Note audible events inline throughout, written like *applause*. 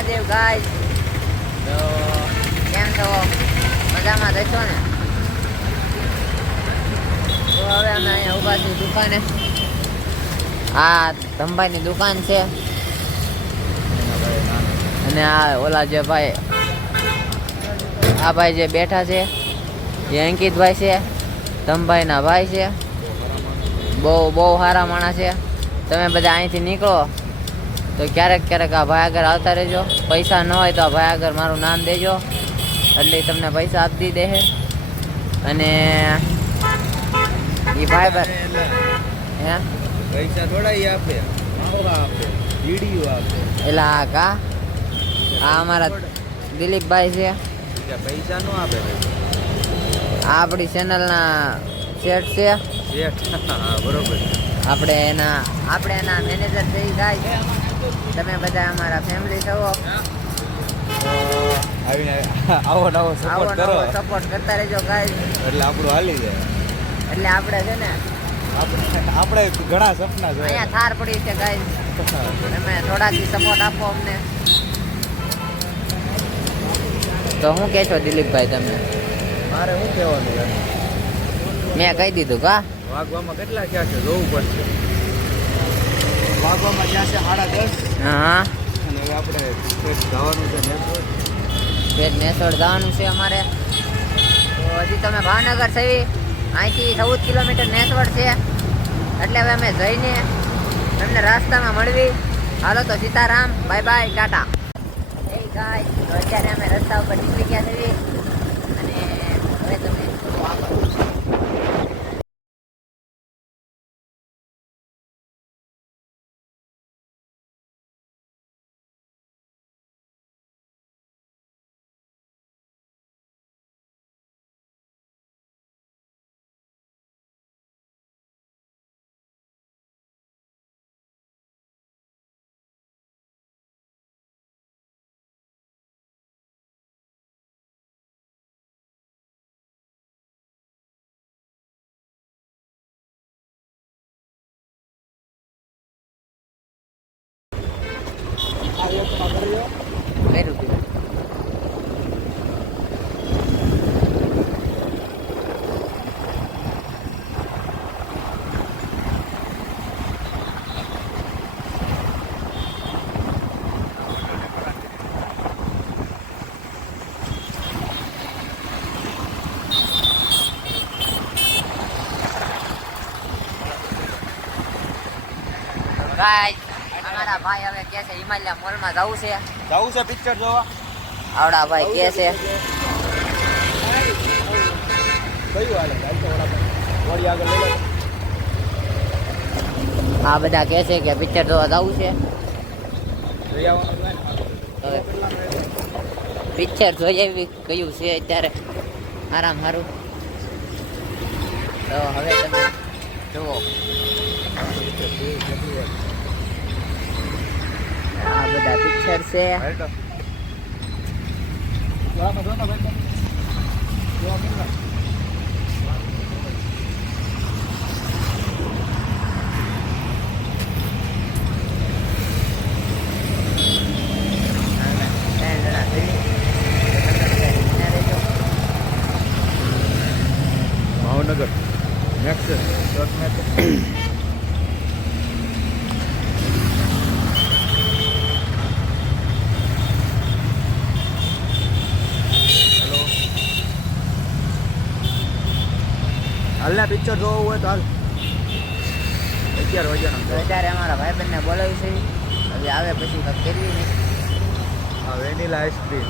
મહાદેવ ગાય તો કેમ તો મજામાં રહેશો ને? તો હવે અમે અહીંયા ઊભા છીએ દુકાને. આ ધંભાઈની દુકાન છે. અને આ ઓલા જે ભાઈ આ ભાઈ જે બેઠા છે એ અંકિતભાઈ છે ધમભાઈના ભાઈ છે. બહુ બહુ સારા માણસ છે. તમે બધા અહીંથી નીકળો. તો ક્યારેક ક્યારેક આ ભાઈ આગળ આવતા રહેજો. પૈસા ન હોય તો આ ભાઈ આગળ મારું નામ દેજો. એટલે તમને પૈસા આપી દે અને એ ભાઈ હે? પૈસા થોડા ઈ આપે. આપે. વીડિયો આપે. એટલે આ કા? આ અમારા દિલીપભાઈ છે. પૈસા નો આપે આ આપણી ચેનલના શેઠ છે. શેઠ. બરોબર. આપણે એના આપણે એના મેનેજર થઈ જાય તમે બધા અમારા ફેમિલી થવો આવીને આવો નવો સપોર્ટ કરો. સપોર્ટ કરતા રહેજો ગાઈસ એટલે આપણું હાલી જાય. એટલે આપણે છે ને આપણે ઘણા સપના અહીંયા થાર પડી છે ગાઈસ તમે થોડાથી સપોર્ટ આપો અમને. તો હું કહે છો દિલીપભાઈ તમે મારે શું કહેવાનું છે? મેં કહી દીધું કા? વાગવામાં કેટલા ક્યાં છે? જોવું પડશે. વાગવામાં ક્યાં છે સાડા દસ. હા. અને હવે આપણે જવાનું છે નેસોડ પેટ નેસોડ જવાનું છે અમારે. તો હજી તમે ભાવનગર થવી અહીંથી ચૌદ કિલોમીટર નેસવડ છે. એટલે હવે અમે જઈને તમને રાસ્તામાં મળવી. હાલો તો સીતારામ બાય બાય ટાટા. એ ગાય તો અત્યારે અમે રસ્તા ઉપર નીકળી ગયા છીએ. અને હવે તમે ગાય અમારા ભાઈ હવે કે છે હિમાલય મોલમાં જવું છે. જવું છે પિક્ચર જોવા? આવડા ભાઈ કે છે. આ બધા કે છે કે પિક્ચર જોવા જવું છે. પિક્ચર જોઈ એવી કયું છે અત્યારે. આરામ મારું તો હવે તમે જુઓ આ બધા પિક્ચર છે હાલ તો. જોવામાં જો ને ભાઈ તો. જોવા કેમ ના? ત્રણ જણા થઈ. તમે બધા રહેજો. Bhavnagar next short match hello હાલના પિક્ચર જોવું હોય તો હાલ. અગિયાર વાગ્યાનો. તો અત્યારે અમારા ભાઈબંધને બોલાવી છે. હવે આવે પછી કંઈક કરવી નહીં હા વેનીલા આઈસ્ક્રીમ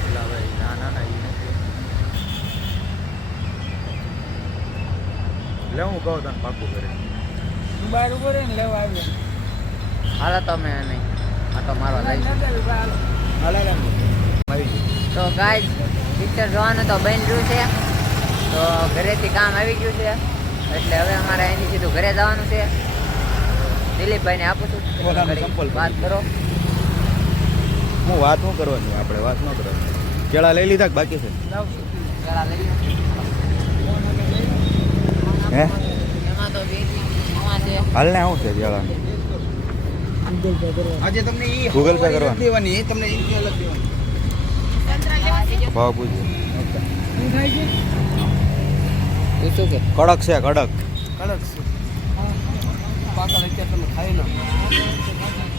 પેલા ભાઈ ના ના ના ઈ નથી લે હું કહું તને પાકું કરે બાર ઉપર ને લેવા આવ્યો. હાલો તમે નહીં આ તો મારો લઈ હાલે તો ગાય પિક્ચર જોવાનું તો બની રહ્યું છે. તો ઘરેથી કામ આવી ગયું છે. એટલે હવે અમારે અહીંથી સીધું ઘરે જવાનું છે. દિલીપભાઈને આપું છું. વાત કરો. હું વાત શું કરવાની આપણે વાત ન કરવાની. કેળા લઈ લીધા બાકી છે? કેળા લઈ લો. હે? હાલ ને શું છે દિયાળાનું આજે તમને ઈ Google Pay હવારી કરવાનું. દેવાની એ તમને ઈ અલગ દેવાની. ભાવ પૂછો શું છે કે? કડક છે કડક. કડક છે. અત્યારે તમે ખાઈ ના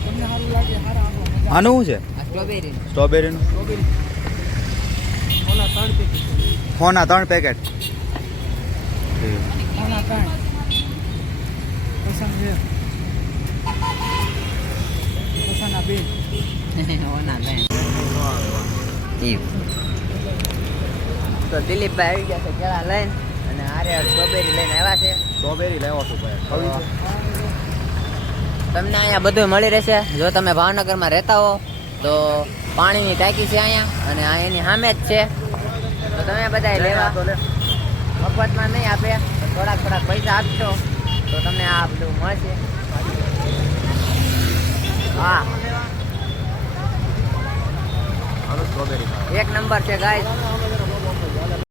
તમને સારું લાગે સારા આનું શું છે સ્ટ્રોબેરી. સ્ટ્રોબેરીનું ફોના ત્રણ પેકેટ. ફોના ત્રણ પેકેટ. ઓલા ત્રણ પૈસાનું બે પૈસાના બે ઓના બેન તો દિલીપભાઈ આવી ગયા છે કેળા લઈને અને આરે સ્ટ્રોબેરી લઈને આવ્યા છે સ્ટ્રોબેરી લેવા છું ભાઈ તમને અહીંયા બધું મળી રહેશે જો તમે ભાવનગરમાં રહેતા હો તો પાણીની ટાંકી છે અહીંયા અને આ એની સામે જ છે તો તમે બધા લેવા તો મફતમાં નહીં આપે પણ થોડાક થોડાક પૈસા આપશો તો તમને આ બધું મળશે. હા. એક નંબર છે ગાય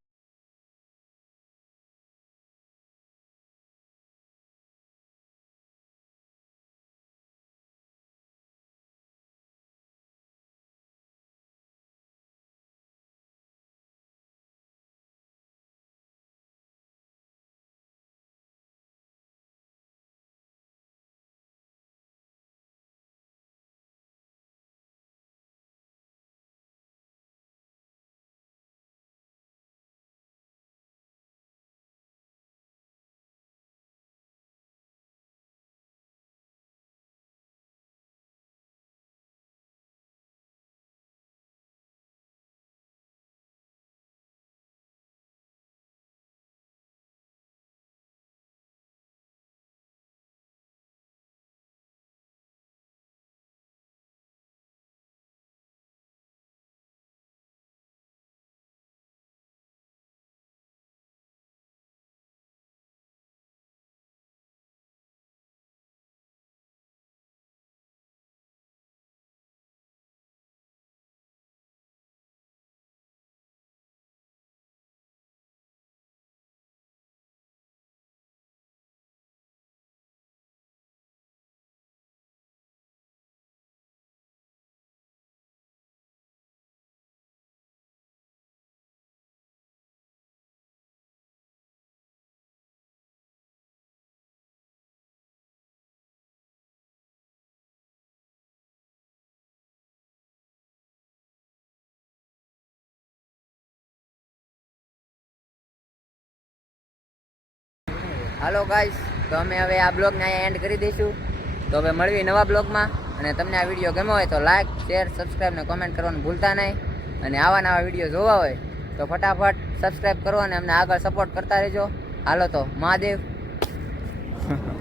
હાલો ગાઈસ તો અમે હવે આ બ્લોગને અહીંયા એન્ડ કરી દઈશું. તો હવે મળવી નવા બ્લોગમાં. અને તમને આ વીડિયો ગમ્યો હોય તો લાઇક શેર સબસ્ક્રાઈબ ને કોમેન્ટ કરવાનું ભૂલતા નહીં. અને આવા નવા વીડિયો જોવા હોય તો ફટાફટ સબસ્ક્રાઈબ કરો અને અમને આગળ સપોર્ટ કરતા રહેજો. હાલો તો, મહાદેવ. *laughs*